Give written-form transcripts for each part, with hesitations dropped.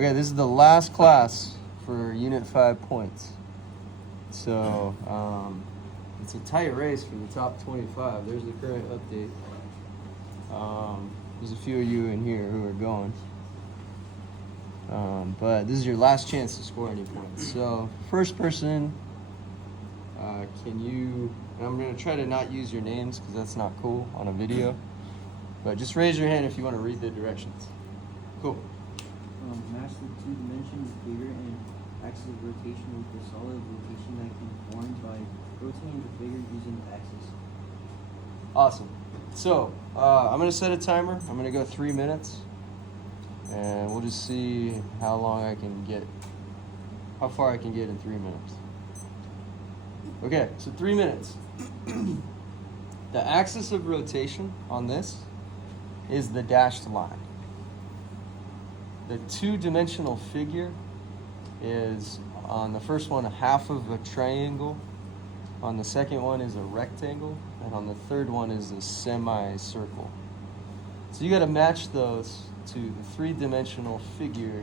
Okay, this is the last class for Unit 5 points. So, it's a tight race for the top 25. There's the current update. There's a few of you in here who are going. But this is your last chance to score any points. So, first person, can you, and I'm going to try to not use your names because that's not cool on a video. But just raise your hand if you want to read the directions. Cool. Match the two-dimension figure and axis of rotation with the solid rotation that can be formed by rotating the figure using the axis. Awesome. So, I'm going to set a timer. I'm going to go 3 minutes. And we'll just see how long I can get, how far I can get in 3 minutes. Okay, so 3 minutes. The axis of rotation on this is the dashed line. The two-dimensional figure is, on the first one, a half of a triangle. On the second one is a rectangle. And on the third one is a semicircle. So you got to match those to the three-dimensional figure,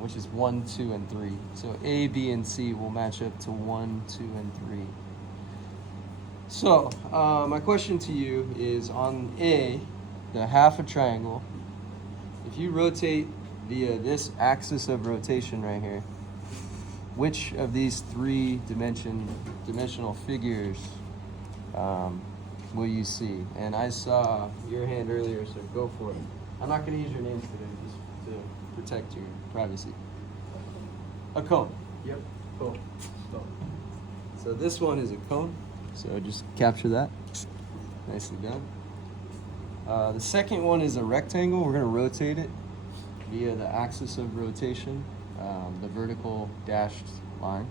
which is 1, 2, and 3. So A, B, and C will match up to 1, 2, and 3. So my question to you is, on A, the half a triangle, if you rotate via this axis of rotation right here, which of these three-dimensional figures will you see? And I saw your hand earlier, so go for it. I'm not going to use your names today, just to protect your privacy. A cone. Yep, cone. So this one is a cone, so just capture that. Nicely done. The second one is a rectangle. We're going to rotate it via the axis of rotation, the vertical dashed line.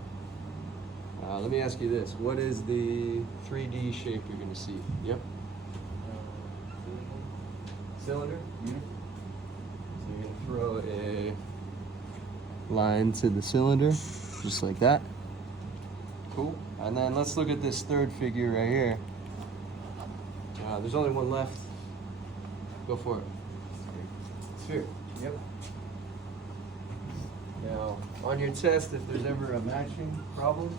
Let me ask you this. What is the 3D shape you're going to see? Yep. Cylinder? Yeah. So you're going to throw a line to the cylinder, just like that. Cool. And then let's look at this third figure right here. There's only one left. Go for it. Sphere. Yep. Now, on your test, if there's ever a matching problem,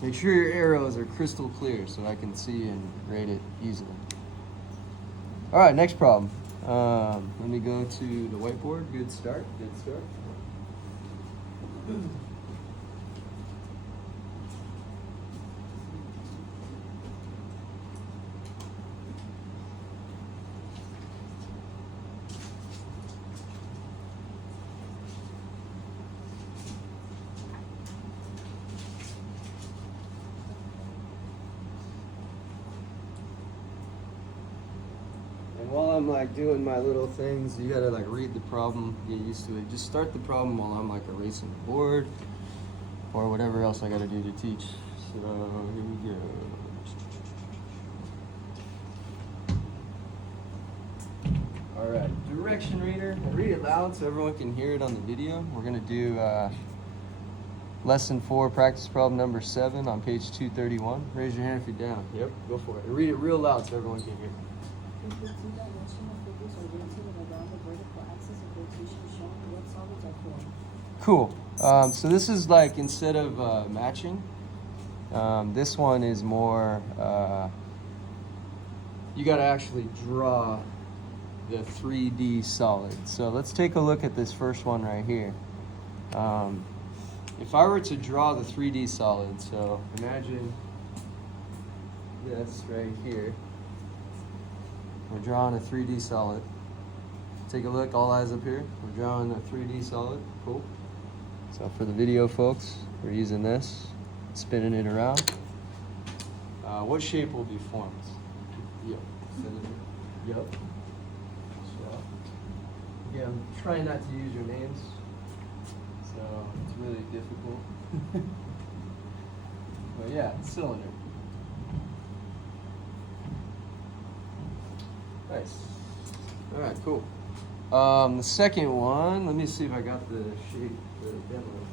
make sure your arrows are crystal clear so I can see and rate it easily. All right, next problem. Let me go to the whiteboard. Good start. Good start. And while I'm like doing my little things, you gotta like read the problem, get used to it. Just start the problem while I'm like erasing the board or whatever else I gotta do to teach. So here we go. All right, direction reader. And read it loud so everyone can hear it on the video. We're gonna do lesson 4, practice problem number 7 on page 231. Raise your hand if you're down. Yep, go for it. And read it real loud so everyone can hear. If the two-dimensional figures are rotated around the vertical axis of rotation shown, what solids are formed? Cool. So this is like, instead of matching, this one is more, you got to actually draw the 3D solid. So let's take a look at this first one right here. If I were to draw the 3D solid, so imagine this right here. We're drawing a 3D solid. Take a look, all eyes up here. We're drawing a 3D solid. Cool. So for the video folks, we're using this, spinning it around. What shape will be formed? Yep. Yep. So, again, I'm trying not to use your names, so it's really difficult. But yeah, cylinder. Nice. All right, cool. The second one, let me see if I got the shape, the demo.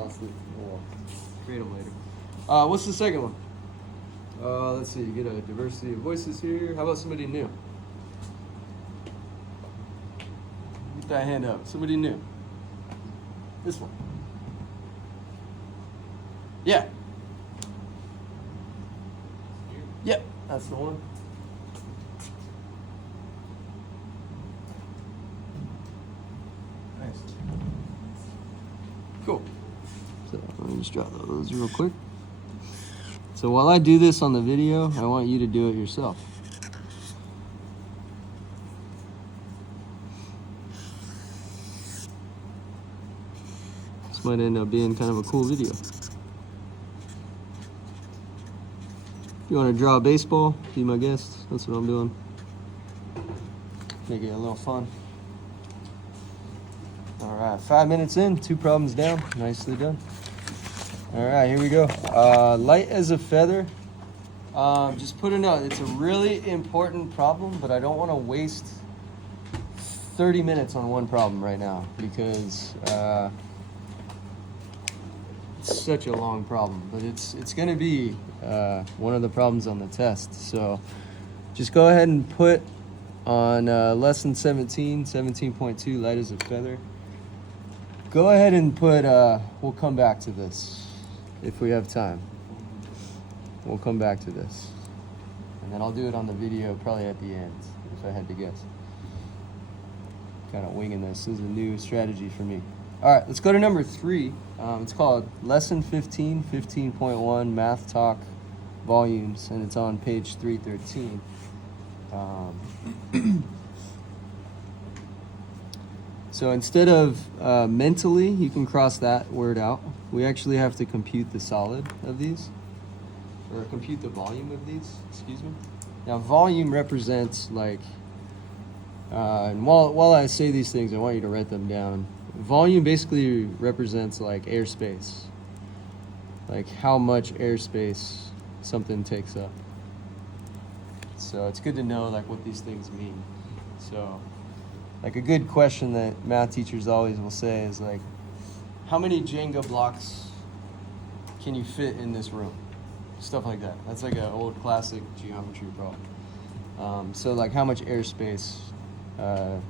Lost it. Oh, create them later. What's the second one? Let's see, you get a diversity of voices here. How about somebody new? Put that hand up. Somebody new. This one. Yeah. Yep, that's the one. Nice. Cool. So let me just drop those real quick. So while I do this on the video, I want you to do it yourself. This might end up being kind of a cool video. If you want to draw a baseball, be my guest. That's what I'm doing. Make it a little fun. All right, 5 minutes in, 2 problems down. Nicely done. All right, here we go. Light as a feather. Just put a note. It's a really important problem, but I don't want to waste 30 minutes on one problem right now because it's such a long problem. But it's going to be one of the problems on the test. So just go ahead and put on lesson 17.2, light as a feather. Go ahead and put, we'll come back to this if we have time. We'll come back to this. And then I'll do it on the video probably at the end, if I had to guess. Kind of winging this. This is a new strategy for me. All right, let's go to number 3. It's called Lesson 15, 15.1, Math Talk Volumes, and it's on page 313. So instead of mentally, you can cross that word out. We actually have to compute the solid of these, or compute the volume of these, excuse me. Now volume represents like, and while I say these things, I want you to write them down. Volume basically represents like airspace, like how much airspace something takes up. So it's good to know like what these things mean. So like a good question that math teachers always will say is like, how many Jenga blocks can you fit in this room? Stuff like that. That's like an old classic geometry problem. So like how much airspace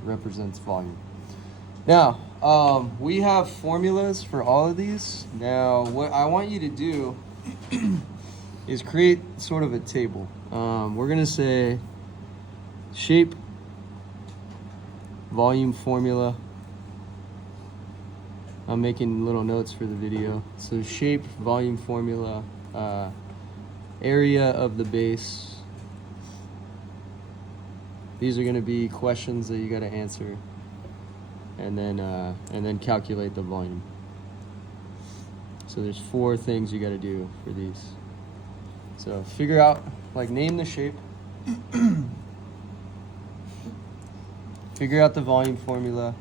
represents volume. Now, we have formulas for all of these. Now, what I want you to do is create sort of a table. We're gonna say shape, volume formula. I'm making little notes for the video. So shape, volume formula, area of the base. These are going to be questions that you got to answer, and then calculate the volume. So there's 4 things you got to do for these. So figure out, like, name the shape. Figure out the volume formula,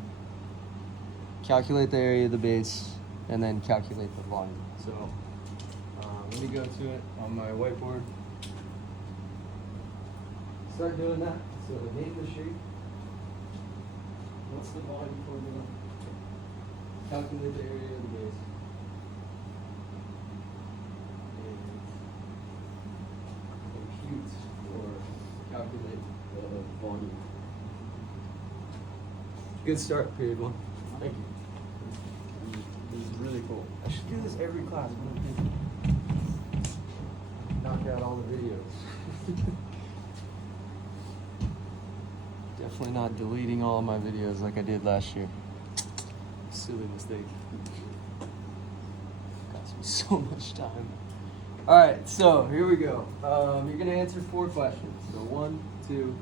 calculate the area of the base, and then calculate the volume. So let me go to it on my whiteboard. Start doing that. So name the shape. What's the volume formula? Calculate the area of the base. And compute or calculate the volume. Good start, period 1. Thank you. This is really cool. I should do this every class. Knock out all the videos. Definitely not deleting all of my videos like I did last year. Silly mistake. Cost me so much time. All right, so here we go. You're gonna answer 4 questions. So 1, 2,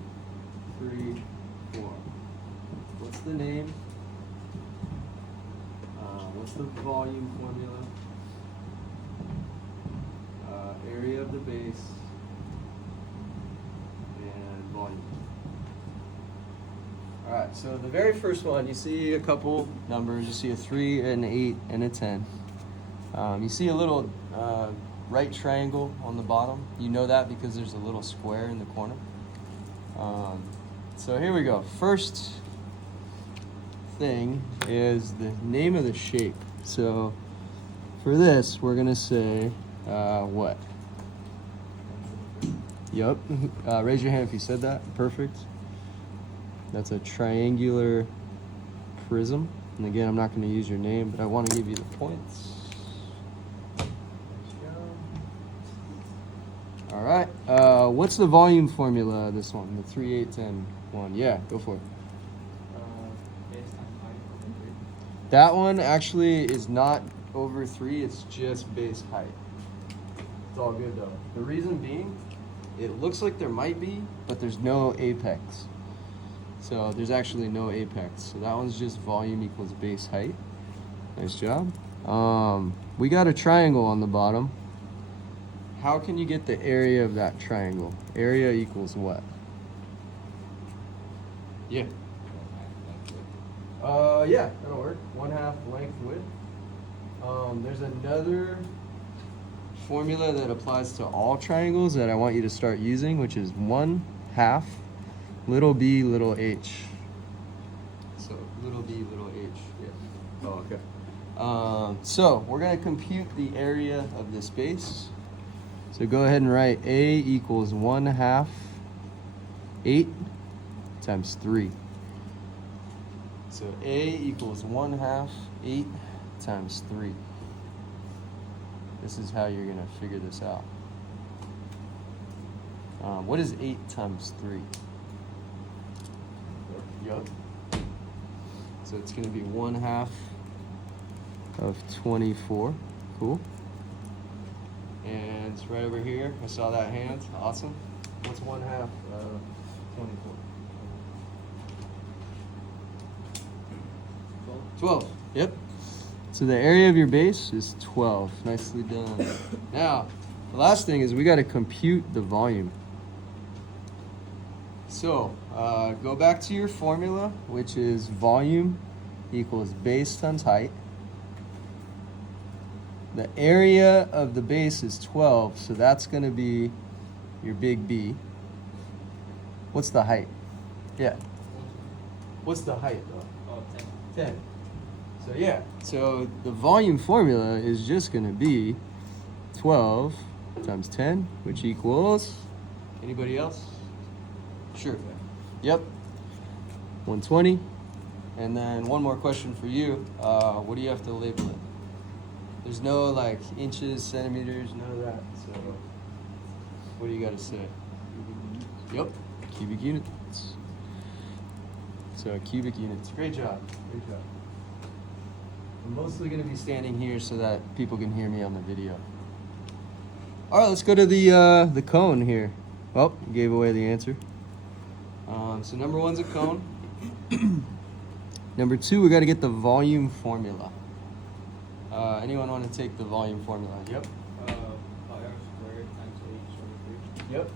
3, 4. What's the name? What's the volume formula? Area of the base, and volume. All right, so the very first one, you see a couple numbers. You see a 3, an 8, and a 10. You see a little right triangle on the bottom. You know that because there's a little square in the corner. So here we go. First thing is the name of the shape. So for this, we're gonna say what? Yup. Raise your hand if you said that. Perfect. That's a triangular prism. And again, I'm not going to use your name, but I want to give you the points. All right. What's the volume formula of this one? The 3, 8, 10, 1. Yeah, go for it. Base times height over 3. That one actually is not over 3. It's just base height. It's all good though. The reason being, it looks like there might be, but there's no apex. So there's actually no apex. So that one's just volume equals base height. Nice job. We got a triangle on the bottom. How can you get the area of that triangle? Area equals what? Yeah. Yeah, that'll work. 1/2 length width. There's another formula that applies to all triangles that I want you to start using, which is 1/2 little b little h. So little b little h. Yeah. Oh, okay. So we're gonna compute the area of this base. So go ahead and write a equals 1/2 8 times 3. So a equals 1/2 8 times 3. This is how you're gonna figure this out. What is 8 times 3? Yup. So it's gonna be 1/2 of 24. Cool. And it's right over here. I saw that hand. Awesome. What's 1/2 of 24? 12. Yep. So the area of your base is 12. Nicely done. Now, the last thing is we got to compute the volume. So go back to your formula, which is volume equals base times height. The area of the base is 12, so that's going to be your big B. What's the height? Yeah. What's the height, though? Oh, 10. 10. So yeah, so the volume formula is just going to be 12 times 10, which equals, anybody else? Sure. Yep. 120. And then one more question for you. What do you have to label it? There's no like inches, centimeters, none of that. So what do you got to say? Yep. Cubic units. So cubic units. Great job. Great job. I'm mostly going to be standing here so that people can hear me on the video. All right, let's go to the cone here. Oh, gave away the answer. So number 1's a cone. Number 2, we got to get the volume formula. Anyone want to take the volume formula? Yep. Pi r squared times h over 3. Yep.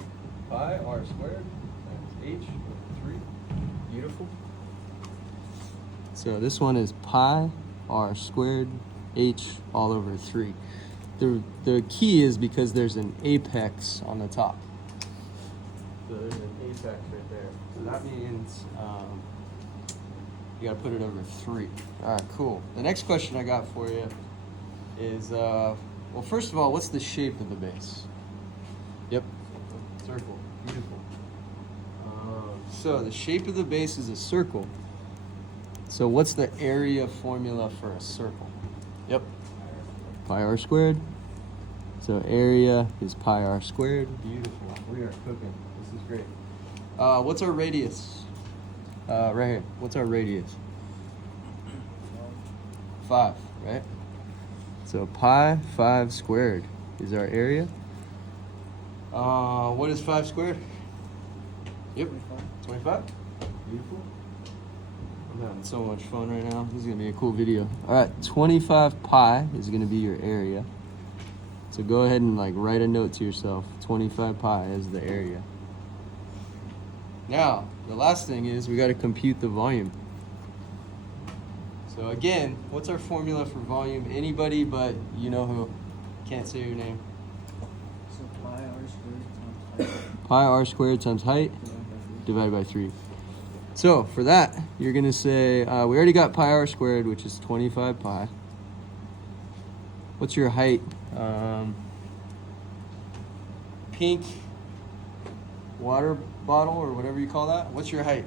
Pi r squared times h over 3. Beautiful. So this one is pi r squared h all over 3. The key is because there's an apex on the top. So there's an apex right there. So that means you gotta put it over 3. All right, cool. The next question I got for you is, well, first of all, what's the shape of the base? Yep. Circle. Beautiful. So the shape of the base is a circle. So what's the area formula for a circle? Yep. Pi r squared. So area is pi r squared. Beautiful. We are cooking. This is great. What's our radius? Right here. What's our radius? 5, right? So pi 5 squared is our area. What is 5 squared? Yep. 25. Beautiful. I'm having so much fun right now. This is going to be a cool video. All right, 25 pi is going to be your area. So go ahead and like write a note to yourself. 25 pi is the area. Now, the last thing is we got to compute the volume. So again, what's our formula for volume? Anybody but you know who. Can't say your name. So pi r squared times height Pi r squared times height divided by 3. divided by 3. So for that, you're going to say, we already got pi r squared, which is 25 pi. What's your height? Pink water bottle or whatever you call that. What's your height?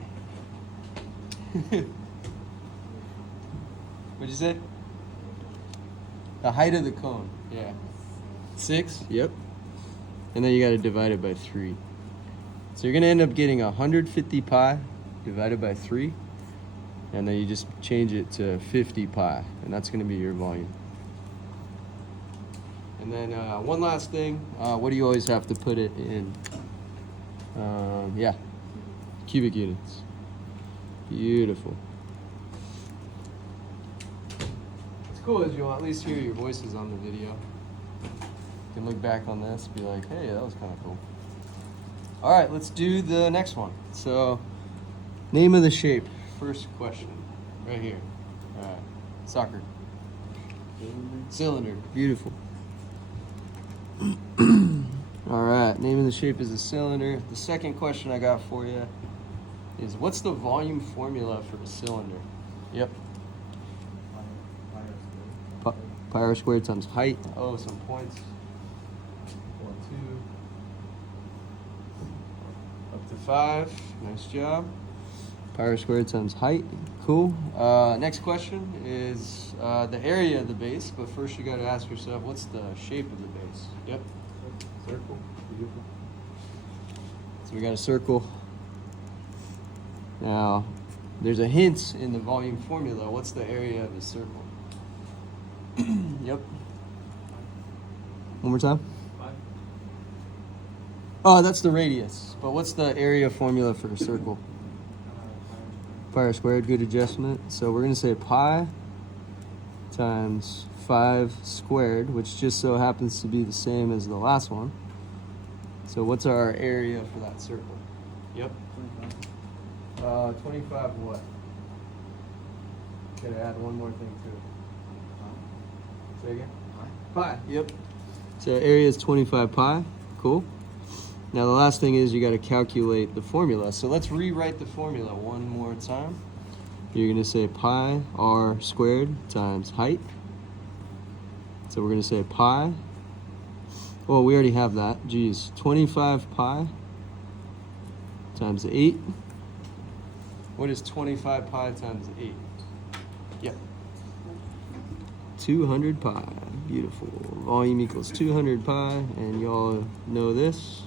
What'd you say? The height of the cone. Yeah. 6? Yep. And then you gotta divide it by 3. So you're gonna end up getting 150 pi divided by 3. And then you just change it to 50 pi. And that's gonna be your volume. And then one last thing. What do you always have to put it in? Yeah. Cubic units. Beautiful. It's cool as you'll at least hear your voices on the video. You can look back on this and be like, hey, that was kind of cool. All right, let's do the next one. So, name of the shape. First question, right here. All right, soccer. Cylinder. Beautiful. All right, name of the shape is a cylinder. The second question I got for you is, what's the volume formula for a cylinder? Yep. Pi r squared times height. Oh, some points. 1, 2. Up to 5. Nice job. Pi r squared times height. Cool. Next question is the area of the base, but first you got to ask yourself, what's the shape of the base? Yep. Circle. Beautiful. So we got a circle. Now, there's a hint in the volume formula. What's the area of the circle? Yep. One more time. 5. Oh, that's the radius. But what's the area formula for a circle? Pi r squared, good adjustment. So we're going to say pi times 5 squared, which just so happens to be the same as the last one. So what's our area for that circle? Yep. 25 what? Gotta add one more thing to it. Say again? Pi. Yep. So area is 25 pi. Cool. Now the last thing is you got to calculate the formula. So let's rewrite the formula one more time. You're going to say pi r squared times height. So we're going to say pi. Well, we already have that. Geez. 25 pi times 8. What is 25 pi times 8? Yep. 200 pi. Beautiful. Volume equals 200 pi, and y'all know this.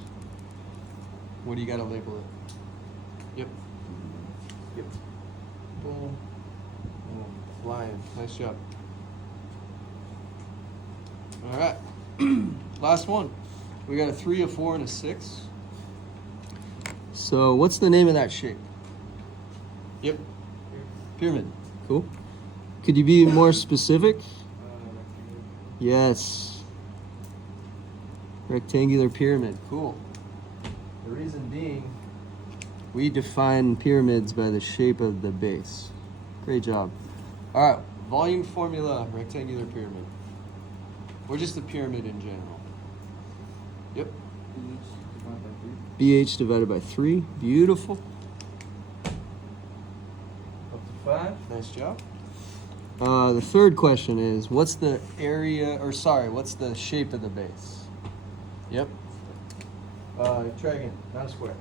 What do you got to label it? Yep. Yep. Boom. Boom. Flying. Nice job. All right. Last one. We got a 3, a 4, and a 6. So what's the name of that shape? Yep. Pyramid. Cool. Could you be more specific? Yes. Rectangular pyramid. Cool. The reason being, we define pyramids by the shape of the base. Great job. All right. Volume formula, rectangular pyramid. Or just the pyramid in general. Yep. BH divided by 3. Beautiful. Up to 5. Nice job. The third question is, what's the area, or sorry, what's the shape of the base? Yep. Try again. Not a square.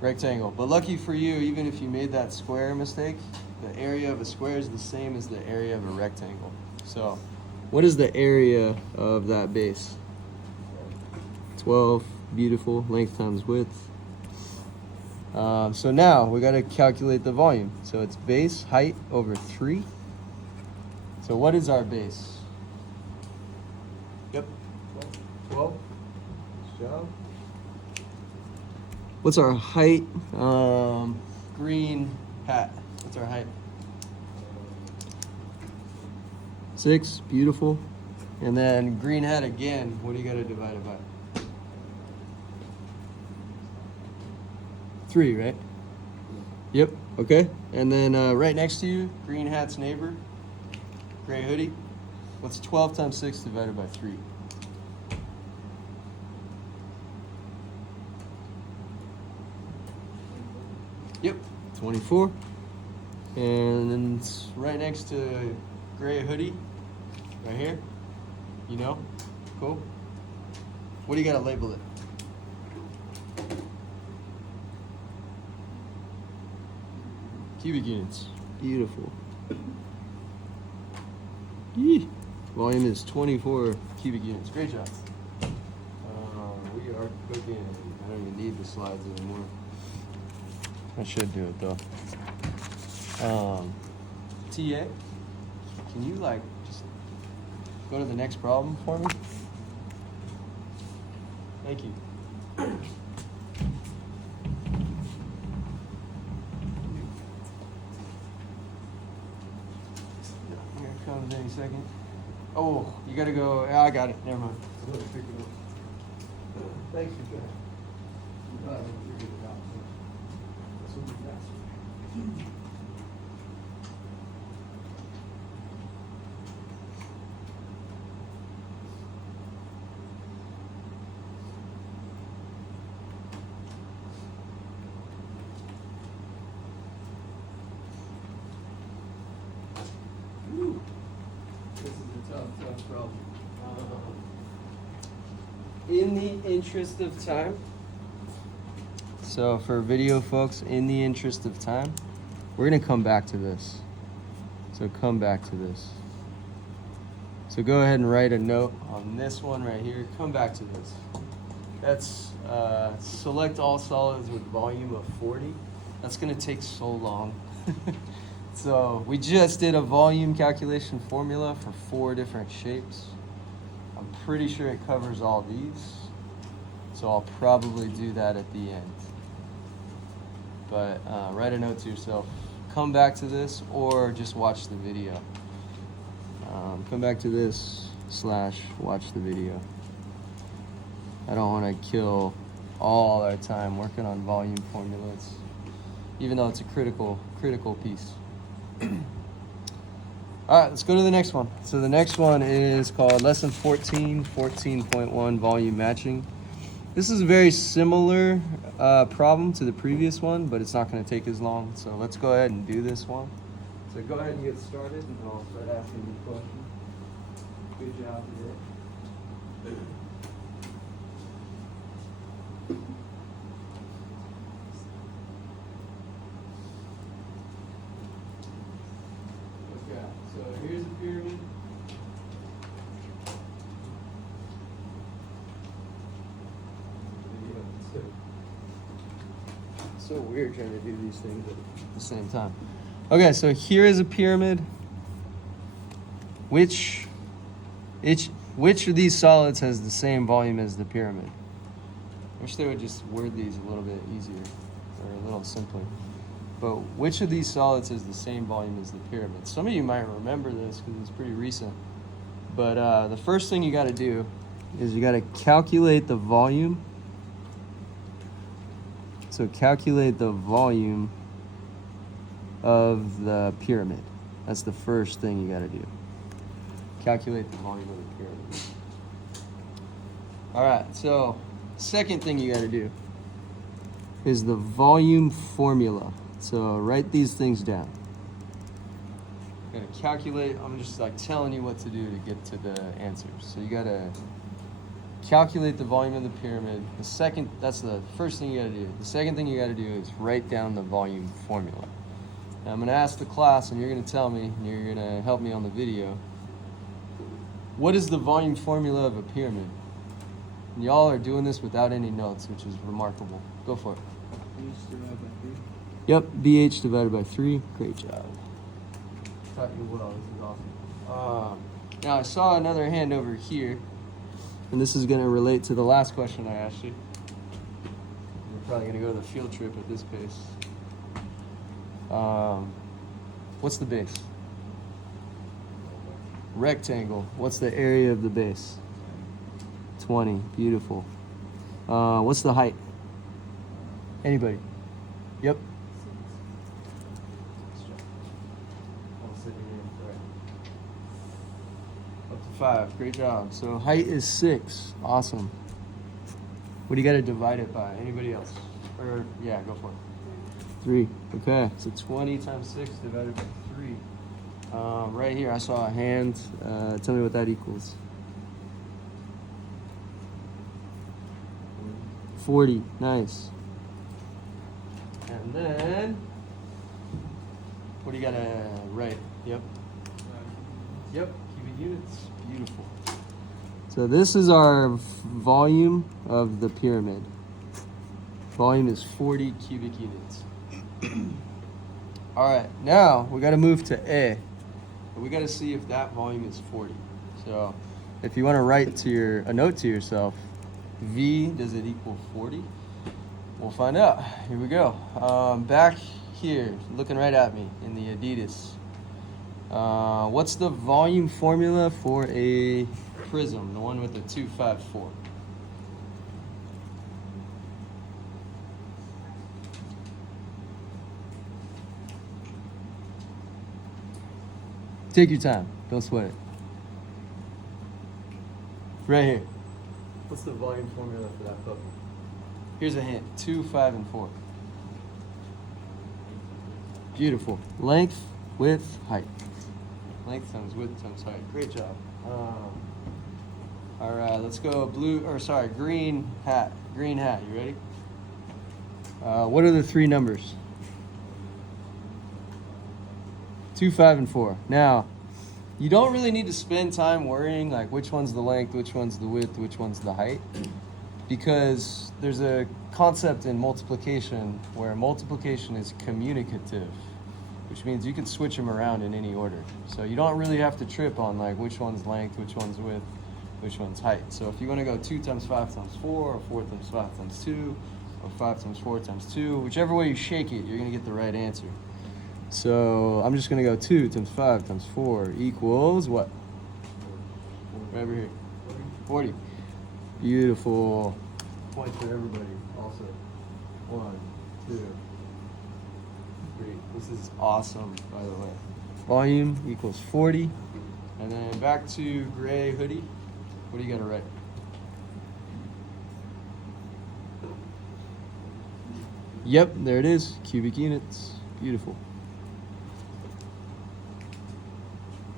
Rectangle. But lucky for you, even if you made that square mistake, the area of a square is the same as the area of a rectangle. So, what is the area of that base? 12. Beautiful. Length times width. So now we got to calculate the volume. So it's base height over 3. So what is our base? Yep. 12. Nice job. What's our height? Green hat. What's our height? 6. Beautiful. And then green hat again. What do you got to divide it by? 3, right? Yep. Okay. And then right next to you, green hat's neighbor, gray hoodie. What's 12 times 6 divided by 3? Yep. 24. And then it's right next to gray hoodie, right here. You know? Cool. What do you got to label it? Cubic units. Beautiful. Yee. Volume is 24 cubic units. Great job. We are cooking. I don't even need the slides anymore. I should do it though. TA, can you like just go to the next problem for me? Thank you. Here it comes any second. Oh, you gotta go. Yeah, I got it. Never mind. I'm gonna pick it up. Thanks for trying. You thought I figured it out. This will be faster. Whew. This is a tough problem. In the interest of time, so for video folks, in the interest of time, we're gonna come back to this. So come back to this. So go ahead and write a note on this one right here. Come back to this. That's select all solids with volume of 40. That's gonna take so long. So we just did a volume calculation formula for 4 different shapes. I'm pretty sure it covers all these. So I'll probably do that at the end. But write a note to yourself. Come back to this or just watch the video. Come back to this / watch the video. I don't want to kill all our time working on volume formulas, even though it's a critical piece. All right, let's go to the next one. So the next one is called Lesson 14, 14.1, Volume Matching. This is a very similar problem to the previous one, but it's not going to take as long. So let's go ahead and do this one. So go ahead and get started, and I'll start asking you questions. Good job today. Okay, so here's a pyramid. It's so weird trying to do these things at the same time. Okay, so here is a pyramid. Which of these solids has the same volume as the pyramid? I wish they would just word these a little bit easier or a little simpler. But which of these solids has the same volume as the pyramid? Some of you might remember this because it's pretty recent. But the first thing you got to do is you got to calculate the volume. So calculate the volume of the pyramid. That's the first thing you got to do. Calculate the volume of the pyramid. All right, so second thing you got to do is the volume formula. So write these things down. You're gonna calculate. I'm just like telling you what to do to get to the answers. So you gotta calculate the volume of the pyramid. That's the first thing you gotta do. The second thing you gotta do is write down the volume formula. Now I'm gonna ask the class, and you're gonna tell me, and you're gonna help me on the video. What is the volume formula of a pyramid? And y'all are doing this without any notes, which is remarkable. Go for it. BH divided by 3. Yep, BH divided by 3. Great job. Taught you well. This is awesome. Now I saw another hand over here, and this is going to relate to the last question I asked you. We're probably going to go to the field trip at this pace. What's the base? Rectangle. What's the area of the base? 20. Beautiful. What's the height? Anybody? Yep. Up to 5. Great job. So height is 6. Awesome. What do you got to divide it by? Anybody else? Or yeah, go for it. 3. Okay. So 20 times 6 divided by 3. Right here, I saw a hand. Tell me what that equals. 40. Nice. And then, What do you gotta write? Yep. Yep, cubic units. Beautiful. So this is our volume of the pyramid. Volume is 40 cubic units. All right, now we got to move to A. And we got to see if that volume is 40. So if you want to write a note to yourself, V, does it equal 40? We'll find out. Here we go. Back here, looking right at me in the Adidas. What's the volume formula for a prism, the one with the 254? Take your time. Don't sweat it. Right here. What's the volume formula for that puppy? Here's a hint. 2, 5, and 4. Beautiful. Length, width, height. Length times width times height. Great job. All right, let's go green hat. Green hat, you ready? What are the three numbers? 2, 5, and 4. Now, you don't really need to spend time worrying like which one's the length, which one's the width, which one's the height, because there's a concept in multiplication where multiplication is communicative, which means you can switch them around in any order. So you don't really have to trip on like which one's length, which one's width, which one's height. So if you want to go 2 times 5 times 4, or 4 times 5 times 2, or 5 times 4 times 2, whichever way you shake it, you're going to get the right answer. So I'm just going to go 2 times 5 times 4 equals what? Right over here. 40. Beautiful. Points for everybody also. 1, 2, 3. This is awesome, by the way. Volume equals 40. And then back to gray hoodie. What do you got to write? Yep, there it is. Cubic units. Beautiful.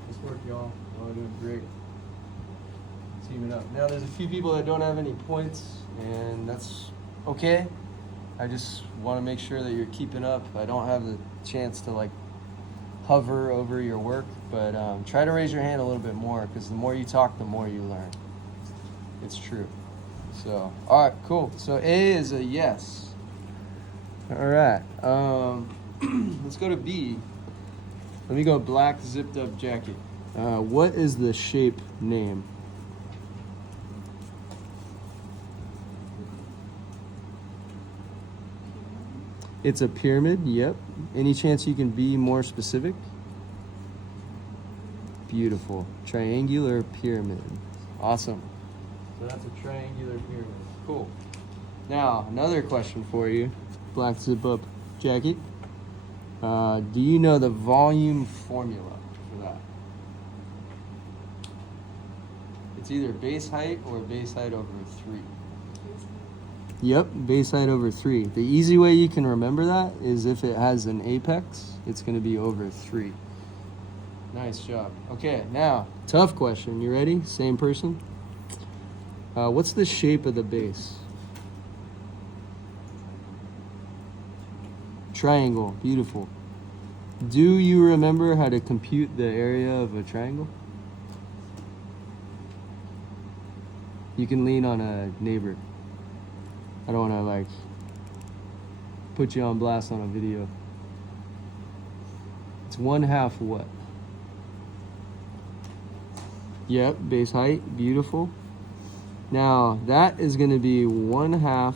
Nice work, y'all. Y'all are doing great. Teaming up. Now, there's a few people that don't have any points, and that's okay. I just want to make sure that you're keeping up. I don't have the chance to like hover over your work, but try to raise your hand a little bit more, because the more you talk, the more you learn. It's true. So, all right, cool. So A is a yes. All right. Let's go to B. Let me go black zipped up jacket. What is the shape name? It's a pyramid, yep. Any chance you can be more specific? Beautiful. Triangular pyramid. Awesome. So that's a triangular pyramid. Cool. Now, another question for you. Black zip up jacket. Do you know the volume formula for that? It's either base height or base height over 3. Yep, base height over 3. The easy way you can remember that is if it has an apex, it's going to be over 3. Nice job. Okay, now, tough question. You ready? Same person? What's the shape of the base? Triangle. Beautiful. Do you remember how to compute the area of a triangle? You can lean on a neighbor. I don't want to like put you on blast on a video. It's 1/2 what? Yep, base height, beautiful. Now that is going to be 1/2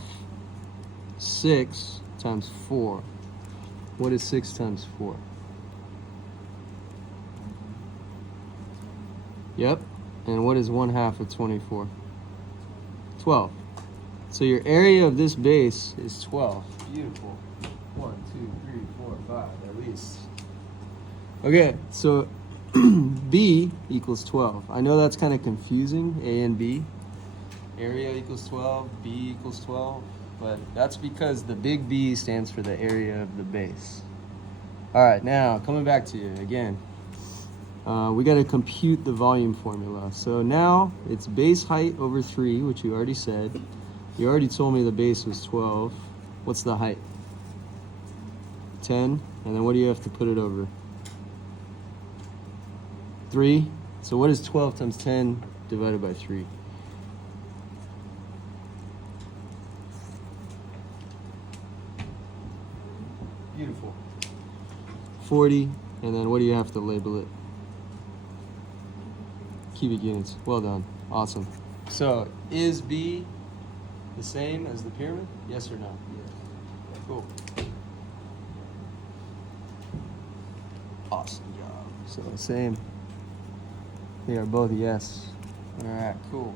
6 times 4. What is 6 times 4? Yep, and what is 1/2 of 24? 12. So your area of this base is 12. Beautiful. 1, 2, 3, 4, 5 at least. Okay, so B equals 12. I know that's kind of confusing, A and B. Area equals 12, B equals 12, but that's because the big B stands for the area of the base. All right, now coming back to you again. We got to compute the volume formula. So now it's base height over 3, which you already said. You already told me the base was 12. What's the height? 10. And then what do you have to put it over? 3. So what is 12 times 10 divided by 3? Beautiful. 40, and then what do you have to label it? Cubic units. Well done. Awesome. So, is B the same as the pyramid? Yes or no? Yes. Cool. Awesome job. So, same. They are both yes. All right, cool.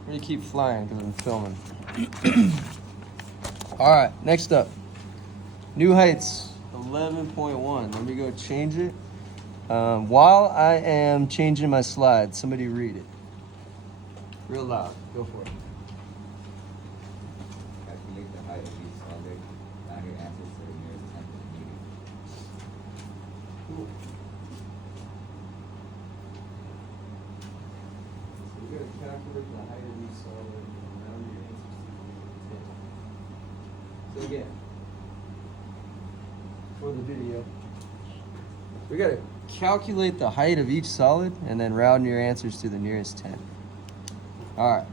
We're gonna keep flying because I'm filming. All right, next up. New heights, 11.1. Let me go change it. While I am changing my slides, somebody read it. Real loud. Go for it. Calculate the height of each solid. Round your answers to the nearest tenth of a meter. Cool. So we gotta calculate the height of each solid and round your answers to the nearest 10. So again, for the video, we gotta calculate the height of each solid and then round your answers to the nearest 10. All right,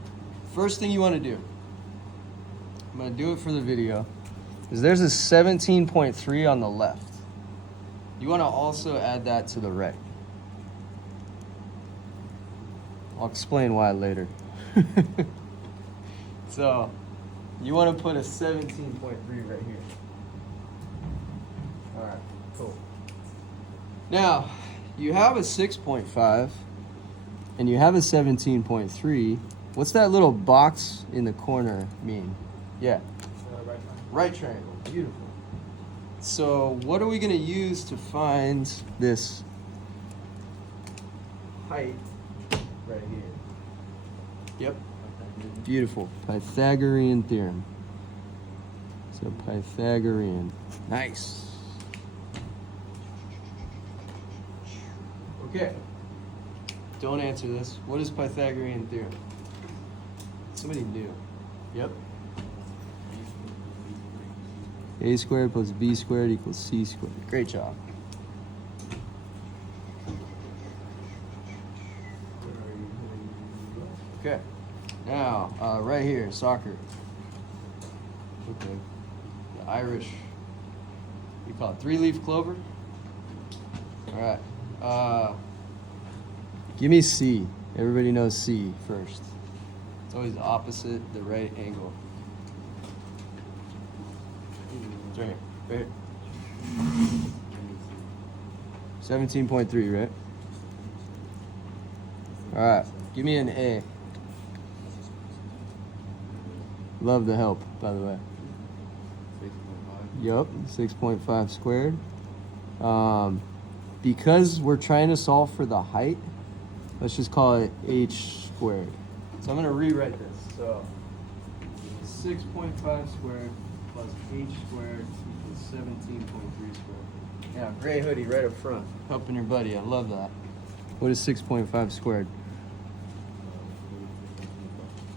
first thing you wanna do, I'm gonna do it for the video, is there's a 17.3 on the left. You wanna also add that to the right. I'll explain why later. So, you wanna put a 17.3 right here. All right, cool. Now, you have a 6.5 and you have a 17.3. What's that little box in the corner mean? Yeah. Right triangle. Beautiful. So what are we going to use to find this height right here? Yep. Beautiful. Pythagorean theorem. So Pythagorean. Nice. Okay. Don't answer this. What is Pythagorean theorem? Somebody knew. Yep. A squared plus B squared equals C squared. Great job. Okay. Now, right here, soccer. Okay. The Irish, we call it 3-leaf clover. All right. Give me C. Everybody knows C first. It's always the opposite, the right angle. It's right here. Right here. 17.3, right? All right. Give me an A. Love the help, by the way. 6.5. Yup, 6.5 squared. Because we're trying to solve for the height, let's just call it h squared. So I'm going to rewrite this. So 6.5 squared plus h squared equals 17.3 squared. Yeah, gray hoodie right up front. Helping your buddy. I love that. What is 6.5 squared?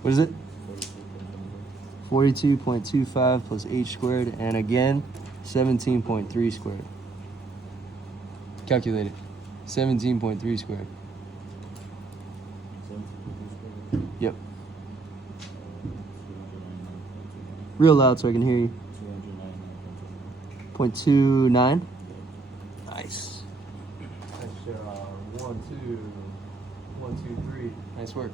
What is it? 42.25 plus h squared. And again, 17.3 squared. Calculate it. 17.3 squared. Yep. Real loud so I can hear you. 0.29. Nice. Nice job. 1, 2, 3. Nice work.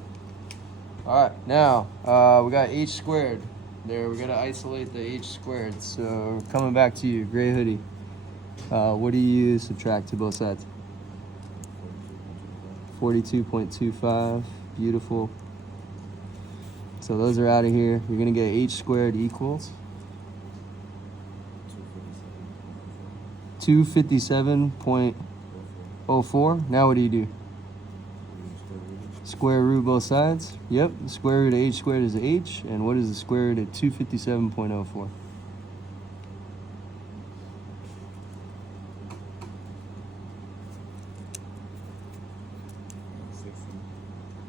All right, now we got h squared. There, we gotta isolate the h squared. So coming back to you, gray hoodie. What do you subtract to both sides? 42.25. Beautiful. So those are out of here. You're gonna get h squared equals 257.04. Now what do you do? Square root both sides. Yep. The square root of h squared is h. And what is the square root of 257.04?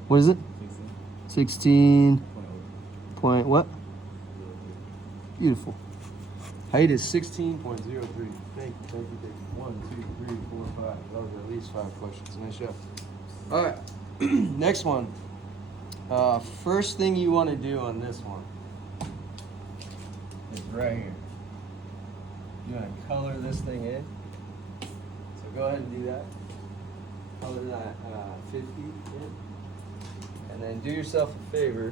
What is it? 16 point what? Beautiful. Height is 16.03. Thank you. 1, 2, 3, 4, 5. That was at least 5 questions. Nice job. All right. Next one. First thing you want to do on this one is right here. You want to color this thing in. So go ahead and do that. Color that 50 in. And then do yourself a favor.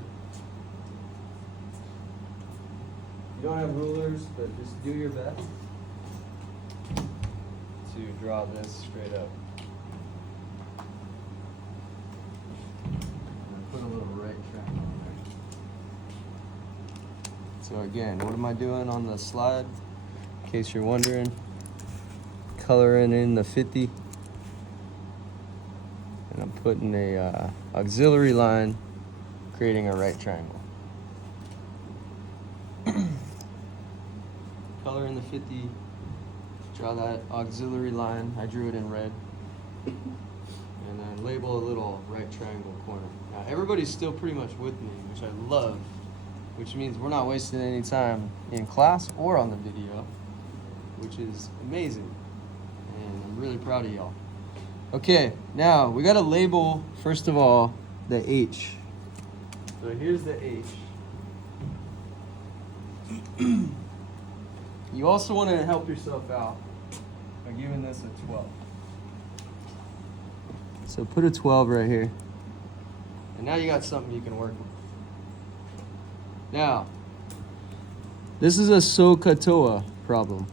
You don't have rulers, but just do your best to draw this straight up. And put a little right triangle on there. So again, what am I doing on the slide? In case you're wondering, coloring in the 50. And I'm putting a auxiliary line, creating a right triangle. Color in the 50, draw that auxiliary line. I drew it in red. And then label a little right triangle corner. Now everybody's still pretty much with me, which I love, which means we're not wasting any time in class or on the video, which is amazing. And I'm really proud of y'all. Okay, now we gotta label, first of all, the H. So here's the H. You also want to help yourself out by giving this a 12. So put a 12 right here. And now you got something you can work with. Now, this is a SOHCAHTOA problem.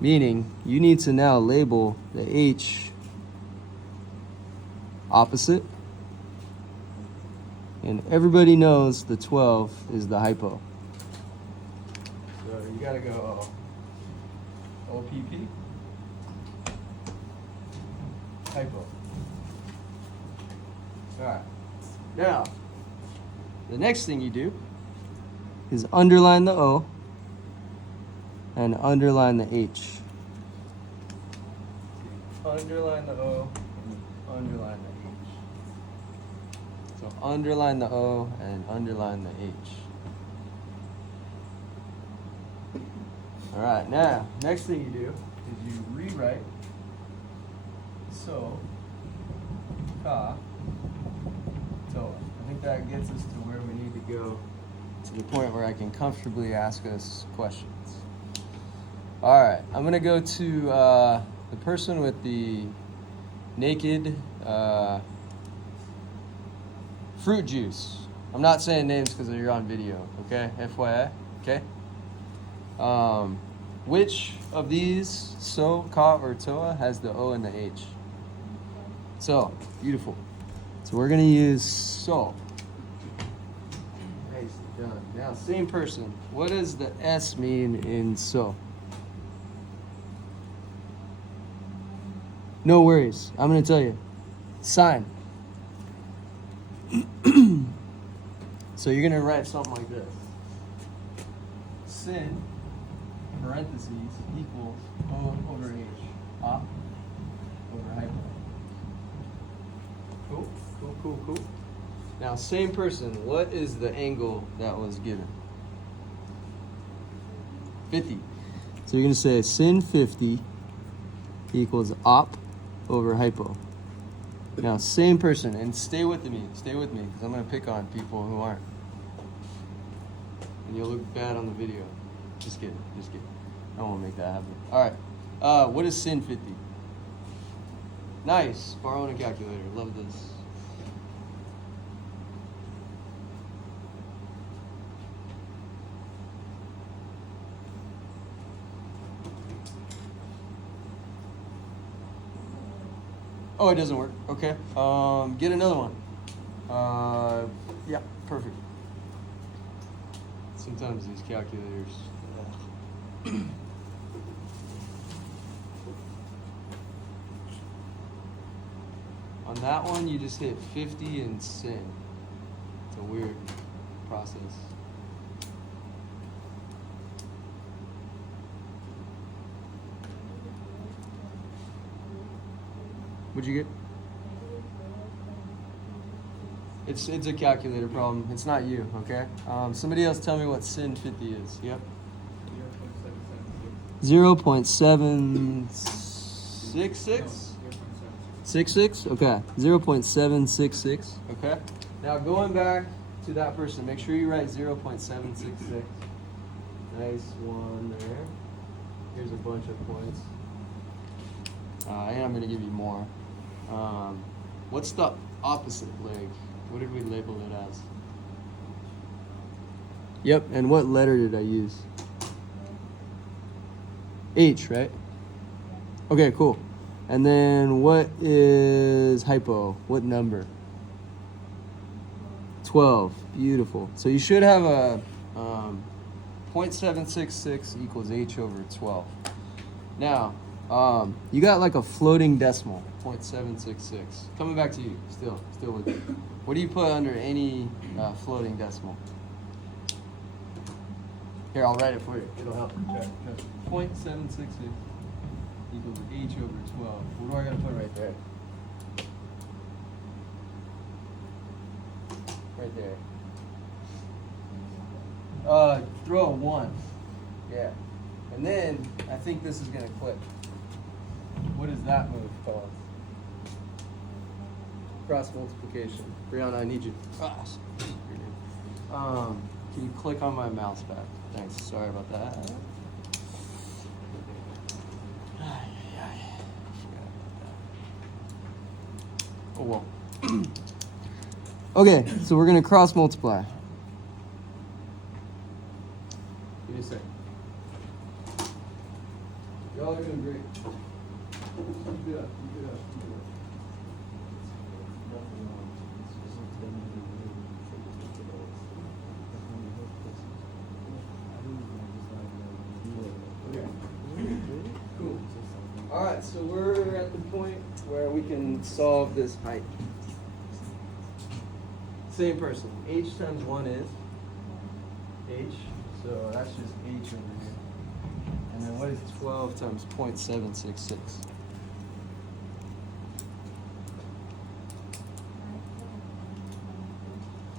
Meaning, you need to now label the H opposite. And everybody knows the 12 is the hypo. So you gotta go OPP, hypo. Alright. Now, the next thing you do is underline the O and underline the H. Underline the O and underline the H. So underline the O and underline the H. All right, now, next thing you do is you rewrite so, ka, toa. I think that gets us to where we need to go, to the point where I can comfortably ask us questions. All right, I'm gonna go to the person with the naked fruit juice. I'm not saying names because you're on video, okay? FYI, okay? Which of these, so, ka, or toa, has the O and the H? So, beautiful. So we're gonna use so. Nice, done. Now, same person. What does the S mean in so? No worries. I'm gonna tell you. Sign. So you're gonna write something like this. Sin, parentheses, equals O over H. Op over hypo. Cool, cool, cool, cool. Now, same person. What is the angle that was given? 50. So you're gonna say sin 50 equals op over hypo. Now, same person, and stay with me, because I'm gonna pick on people who aren't. And you'll look bad on the video. Just kidding. I won't make that happen. All right, what is sin 50? Nice, borrowing a calculator, love this. Oh, it doesn't work. Okay. Get another one. Yeah, perfect. Sometimes these calculators. On that one, you just hit 50 and sin. It's a weird process. What'd you get? It's a calculator problem. It's not you, okay? Somebody else tell me what sin 50 is. Yep. 0.766? 66? Okay. 0.766. Okay. Now going back to that person, make sure you write 0.766. Nice one there. Here's a bunch of points. And I'm going to give you more. What's the opposite leg? What did we label it as? Yep, and what letter did I use? H, right? Okay, cool. And then what is hypo? What number? 12. Beautiful. So you should have a 0.766 equals H over 12. Now, you got like a floating decimal, 0.766. Coming back to you, still with you. What do you put under any floating decimal? Here, I'll write it for you. It'll help. Check. 0.766 equals H over 12. What do I gotta put right there? Right there. Throw a 1. Yeah. And then I think this is gonna click. What does that move called? Cross multiplication. Brianna, I need you. Can you click on my mouse pad? Thanks. Sorry about that. Oh well. Okay, so we're gonna cross multiply. Give me a second. Y'all are doing great. Keep it up, keep it up, keep it up. Okay. Cool. All right, so we're at the point where we can solve this height. Same person. H times 1 is H, so that's just H over here. And then what is 12 times 0.766?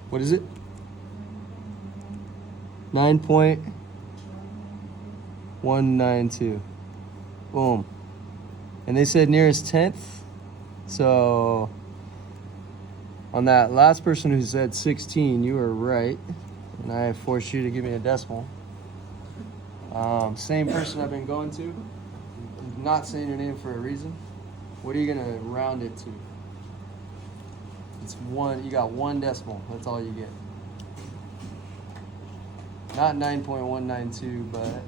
What is it? 9.192. Boom. And they said nearest tenth. So on that last person who said 16, you were right. And I forced you to give me a decimal. Same person I've been going to. I'm not saying your name for a reason. What are you gonna round it to? It's 1. You got 1 decimal. That's all you get. Not 9.192, but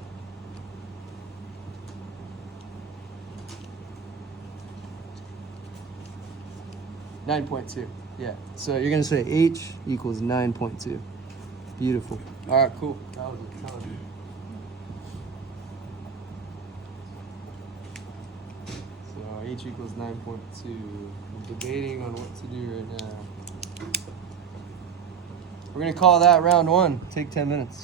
$9.2. Yeah. So you're gonna say H equals 9.2. Beautiful. All right, cool. That was a ton. So H equals 9.2. I'm debating on what to do right now. We're gonna call that round 1. Take 10 minutes.